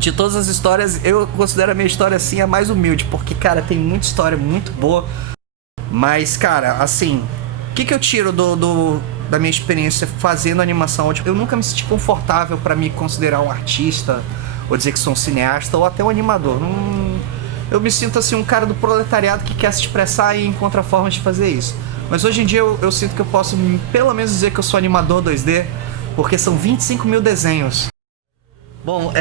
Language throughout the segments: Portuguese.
De todas as histórias, eu considero a minha história assim a mais humilde, porque, cara, tem muita história muito boa. Mas, cara, assim, o que eu tiro da minha experiência fazendo animação? Eu nunca me senti confortável pra me considerar um artista, ou dizer que sou um cineasta, ou até um animador. Eu me sinto assim um cara do proletariado que quer se expressar e encontra formas de fazer isso. Mas hoje em dia eu sinto que eu posso pelo menos dizer que eu sou animador 2D, porque são 25 mil desenhos. Bom,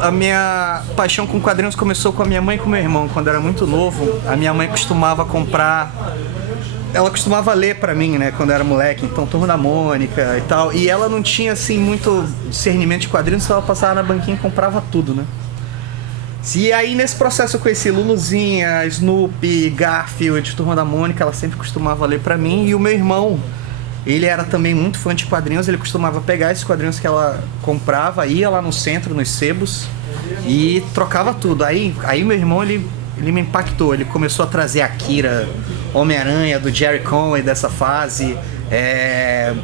a minha paixão com quadrinhos começou com a minha mãe e com o meu irmão. Quando eu era muito novo, a minha mãe costumava comprar... Ela costumava ler pra mim, né, quando eu era moleque, então Turma da Mônica e tal. E ela não tinha, assim, muito discernimento de quadrinhos, então ela passava na banquinha e comprava tudo, né. E aí, nesse processo, eu conheci Luluzinha, Snoopy, Garfield, Turma da Mônica. Ela sempre costumava ler pra mim. E o meu irmão, ele era também muito fã de quadrinhos. Ele costumava pegar esses quadrinhos que ela comprava, ia lá no centro, nos sebos, e trocava tudo. Aí meu irmão, ele me impactou. Ele começou a trazer Akira, Homem-Aranha, do Jerry Conway dessa fase,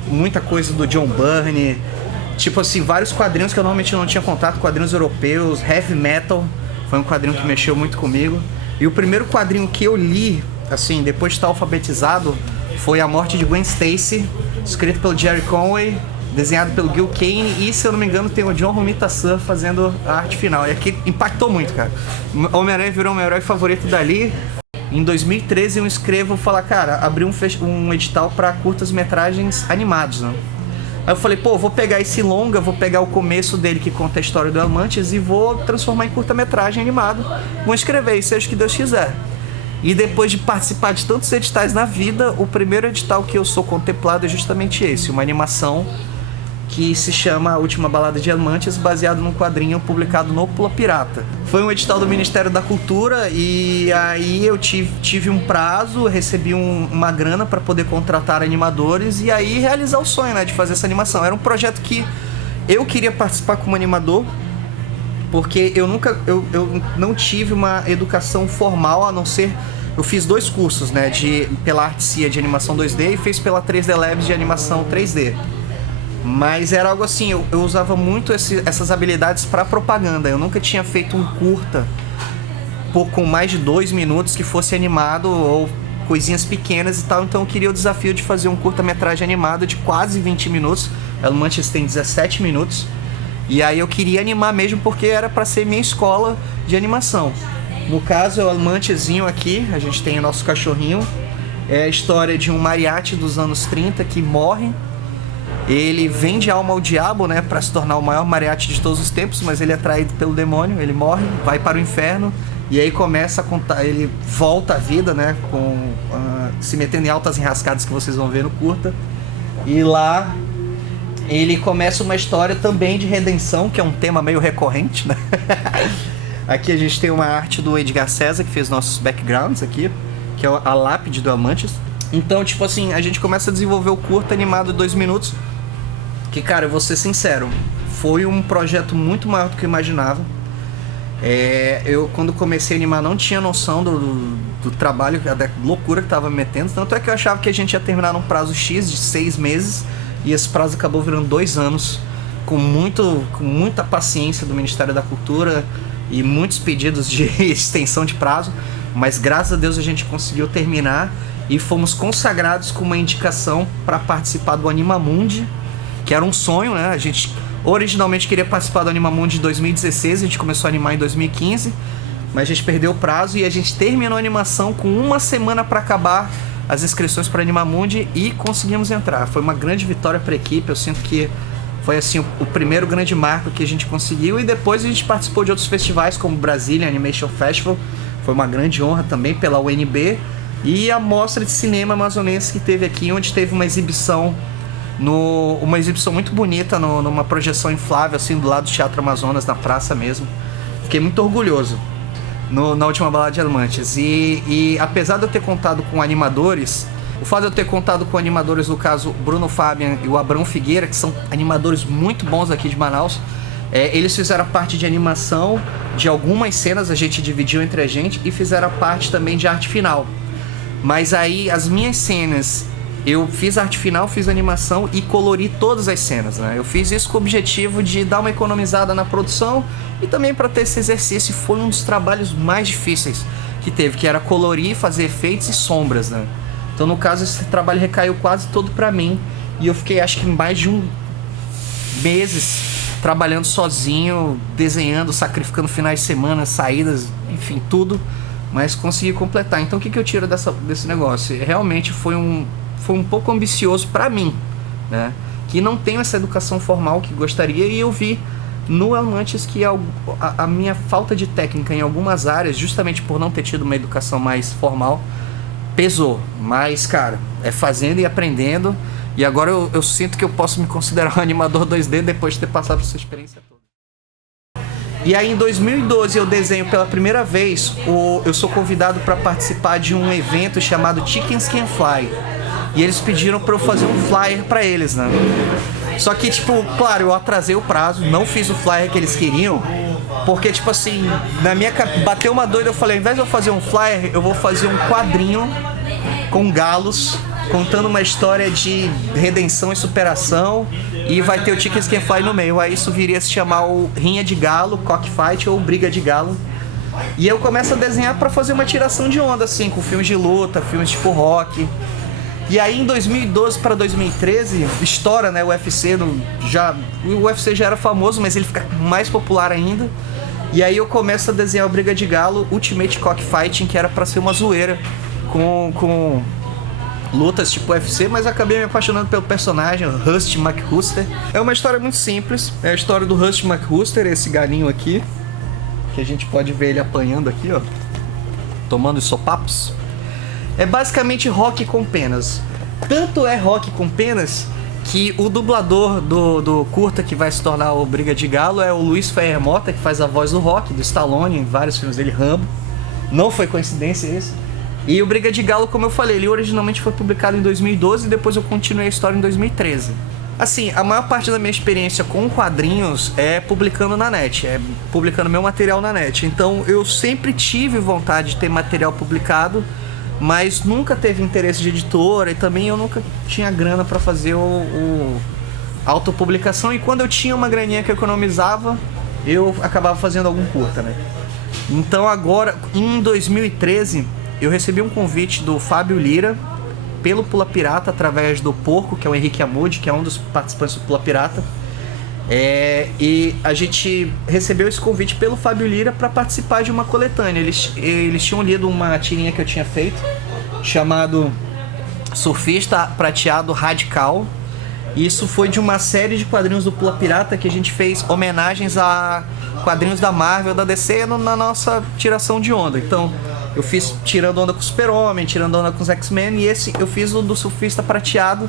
muita coisa do John Byrne. Tipo assim, vários quadrinhos que eu normalmente não tinha contato, quadrinhos europeus, heavy metal. Foi um quadrinho que mexeu muito comigo. E o primeiro quadrinho que eu li, assim, depois de estar alfabetizado, foi A Morte de Gwen Stacy, escrito pelo Jerry Conway, desenhado pelo Gil Kane, e, se eu não me engano, tem o John Romita Sr. fazendo a arte final. E aqui impactou muito, cara. Homem-Aranha virou meu herói favorito dali. Em 2013 eu escrevo, falar, cara, abri um edital para curtas-metragens animados, né? Aí eu falei, pô, vou pegar esse longa, vou pegar o começo dele que conta a história do Amantes e vou transformar em curta-metragem animado. Vou escrever, e seja o que Deus quiser. E depois de participar de tantos editais na vida, o primeiro edital que eu sou contemplado é justamente esse, uma animação que se chama A Última Balada de Amantes, baseado num quadrinho publicado no Pula Pirata. Foi um edital do Ministério da Cultura e aí eu tive um prazo, recebi uma grana para poder contratar animadores e aí realizar o sonho, né, de fazer essa animação. Era um projeto que eu queria participar como animador, porque eu não tive uma educação formal, a não ser... Eu fiz 2 cursos, né, pela Artesia de animação 2D e fiz pela 3D Labs de animação 3D. Mas era algo assim, eu usava muito essas habilidades para propaganda. Eu nunca tinha feito um curta com mais de 2 minutos que fosse animado ou coisinhas pequenas e tal. Então eu queria o desafio de fazer um curta-metragem animado de quase 20 minutos. El Mantis tem 17 minutos. E aí eu queria animar mesmo porque era para ser minha escola de animação. No caso, é o El Mantisinho aqui, a gente tem o nosso cachorrinho. É a história de um mariachi dos anos 30 que morre. Ele vende alma ao diabo, né, para se tornar o maior mariachi de todos os tempos, mas ele é traído pelo demônio, ele morre, vai para o inferno e aí começa a contar, ele volta à vida, né, se metendo em altas enrascadas que vocês vão ver no curta. E lá ele começa uma história também de redenção, que é um tema meio recorrente, né? Aqui a gente tem uma arte do Edgar César, que fez nossos backgrounds aqui, que é a lápide do Amantes. Então, tipo assim, a gente começa a desenvolver o curta animado de 2 minutos. Que, cara, eu vou ser sincero, foi um projeto muito maior do que eu imaginava. Eu, quando comecei a animar, não tinha noção do trabalho, da loucura que tava me metendo. Tanto é que eu achava que a gente ia terminar num prazo X de 6 meses. E esse prazo acabou virando 2 anos. Com muita paciência do Ministério da Cultura e muitos pedidos de extensão de prazo. Mas, graças a Deus, a gente conseguiu terminar. E fomos consagrados com uma indicação para participar do Animamundi, que era um sonho, né? A gente originalmente queria participar do Animamundi em 2016, a gente começou a animar em 2015, mas a gente perdeu o prazo e a gente terminou a animação com 1 semana para acabar as inscrições para Animamundi e conseguimos entrar. Foi uma grande vitória para a equipe, eu sinto que foi assim o primeiro grande marco que a gente conseguiu e depois a gente participou de outros festivais como o Brasília Animation Festival, foi uma grande honra também pela UNB, e a Mostra de Cinema Amazonense que teve aqui, onde teve uma exibição muito bonita, numa projeção inflável, assim, do lado do Teatro Amazonas, na praça mesmo. Fiquei muito orgulhoso na última balada de El Mantis. E apesar de eu ter contado com animadores, o fato de eu ter contado com animadores, no caso, Bruno Fabian e o Abrão Figueira, que são animadores muito bons aqui de Manaus, eles fizeram a parte de animação de algumas cenas, a gente dividiu entre a gente, e fizeram a parte também de arte final. Mas aí as minhas cenas eu fiz arte final, fiz animação e colori todas as cenas, né? Eu fiz isso com o objetivo de dar uma economizada na produção e também para ter esse exercício. Foi um dos trabalhos mais difíceis que teve, que era colorir, fazer efeitos e sombras, né? Então, no caso, esse trabalho recaiu quase todo para mim e eu fiquei, acho que mais de meses trabalhando sozinho, desenhando, sacrificando finais de semana, saídas, enfim, tudo, mas consegui completar. Então, o que eu tiro desse negócio? Realmente foi um pouco ambicioso para mim, né? Que não tenho essa educação formal que gostaria, e eu vi no Elmantes que a minha falta de técnica em algumas áreas, justamente por não ter tido uma educação mais formal, pesou. Mas, cara, é fazendo e aprendendo, e agora eu sinto que eu posso me considerar um animador 2D depois de ter passado por essa experiência toda. E aí em 2012 eu desenho pela primeira vez, eu sou convidado para participar de um evento chamado Chickens Can Fly. E eles pediram pra eu fazer um flyer pra eles, né? Só que, tipo, claro, eu atrasei o prazo, não fiz o flyer que eles queriam, porque, tipo assim, na minha bateu uma doida, eu falei, ao invés de eu fazer um flyer, eu vou fazer um quadrinho com galos, contando uma história de redenção e superação, e vai ter o Chickens Can Fly no meio. Aí isso viria a se chamar o Rinha de Galo, Cockfight ou Briga de Galo. E eu começo a desenhar pra fazer uma tiração de onda, assim, com filmes de luta, filmes tipo rock. E aí em 2012 para 2013 estoura, né, o UFC, o UFC já era famoso, mas ele fica mais popular ainda. E aí eu começo a desenhar o Briga de Galo Ultimate Cockfighting, que era para ser uma zoeira com lutas tipo UFC, mas acabei me apaixonando pelo personagem, o Rusty McHuster. É uma história muito simples, é a história do Rusty McHuster, esse galinho aqui, que a gente pode ver ele apanhando aqui, ó, tomando os sopapos. É basicamente rock com penas. Tanto é rock com penas que o dublador do curta que vai se tornar o Briga de Galo é o Luiz Ferrer Mota, que faz a voz do Rock, do Stallone, em vários filmes dele, Rambo. Não foi coincidência isso. E o Briga de Galo, como eu falei, ele originalmente foi publicado em 2012 e depois eu continuei a história em 2013. Assim, a maior parte da minha experiência com quadrinhos é publicando na net, é publicando meu material na net. Então eu sempre tive vontade de ter material publicado, mas nunca teve interesse de editora, e também eu nunca tinha grana para fazer a autopublicação, e quando eu tinha uma graninha que eu economizava, eu acabava fazendo algum curta, né? Então agora, em 2013, eu recebi um convite do Fábio Lira pelo Pula Pirata, através do Porco, que é o Henrique Amudi, que é um dos participantes do Pula Pirata. E a gente recebeu esse convite pelo Fábio Lira para participar de uma coletânea. Eles tinham lido uma tirinha que eu tinha feito, chamado Surfista Prateado Radical. E isso foi de uma série de quadrinhos do Pula Pirata que a gente fez homenagens a quadrinhos da Marvel, da DC, na nossa tiração de onda. Então eu fiz tirando onda com o Super-Homem, tirando onda com os X-Men, e esse eu fiz o do Surfista Prateado.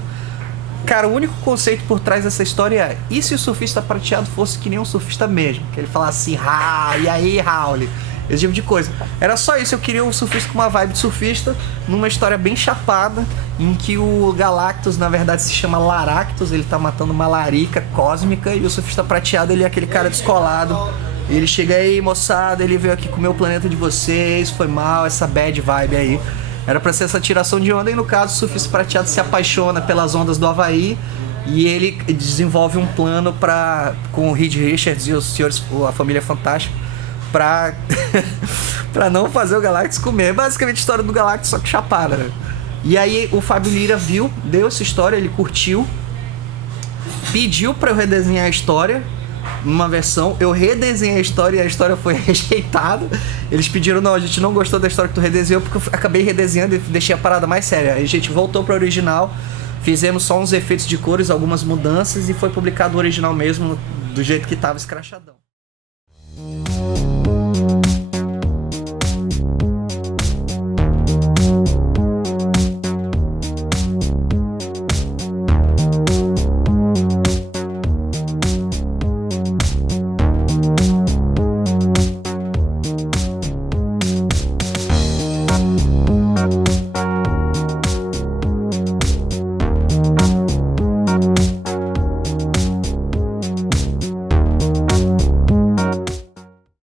Cara, o único conceito por trás dessa história é: e se o surfista prateado fosse que nem um surfista mesmo? Que ele falasse assim, e aí, Raul? Esse tipo de coisa. Era só isso, eu queria um surfista com uma vibe de surfista, numa história bem chapada, em que o Galactus, na verdade, se chama Laractus, ele tá matando uma larica cósmica, e o surfista prateado, ele é aquele cara descolado. Ele chega aí, moçada, ele veio aqui comer o planeta de vocês, foi mal, essa bad vibe aí. Era pra ser essa tiração de onda, e no caso o surfista prateado se apaixona pelas ondas do Havaí e ele desenvolve um plano com o Reed Richards e os senhores, a família Fantástica, pra não fazer o Galactus comer. É basicamente a história do Galactus, só que chapada, né? E aí o Fábio Lira viu, deu essa história, ele curtiu, pediu pra eu redesenhar a história numa versão, eu redesenhei a história e a história foi rejeitada. Eles pediram, não, a gente não gostou da história que tu redesenhou, porque eu acabei redesenhando e deixei a parada mais séria. Aí a gente voltou para o original, fizemos só uns efeitos de cores, algumas mudanças, e foi publicado o original mesmo, do jeito que tava, escrachadão.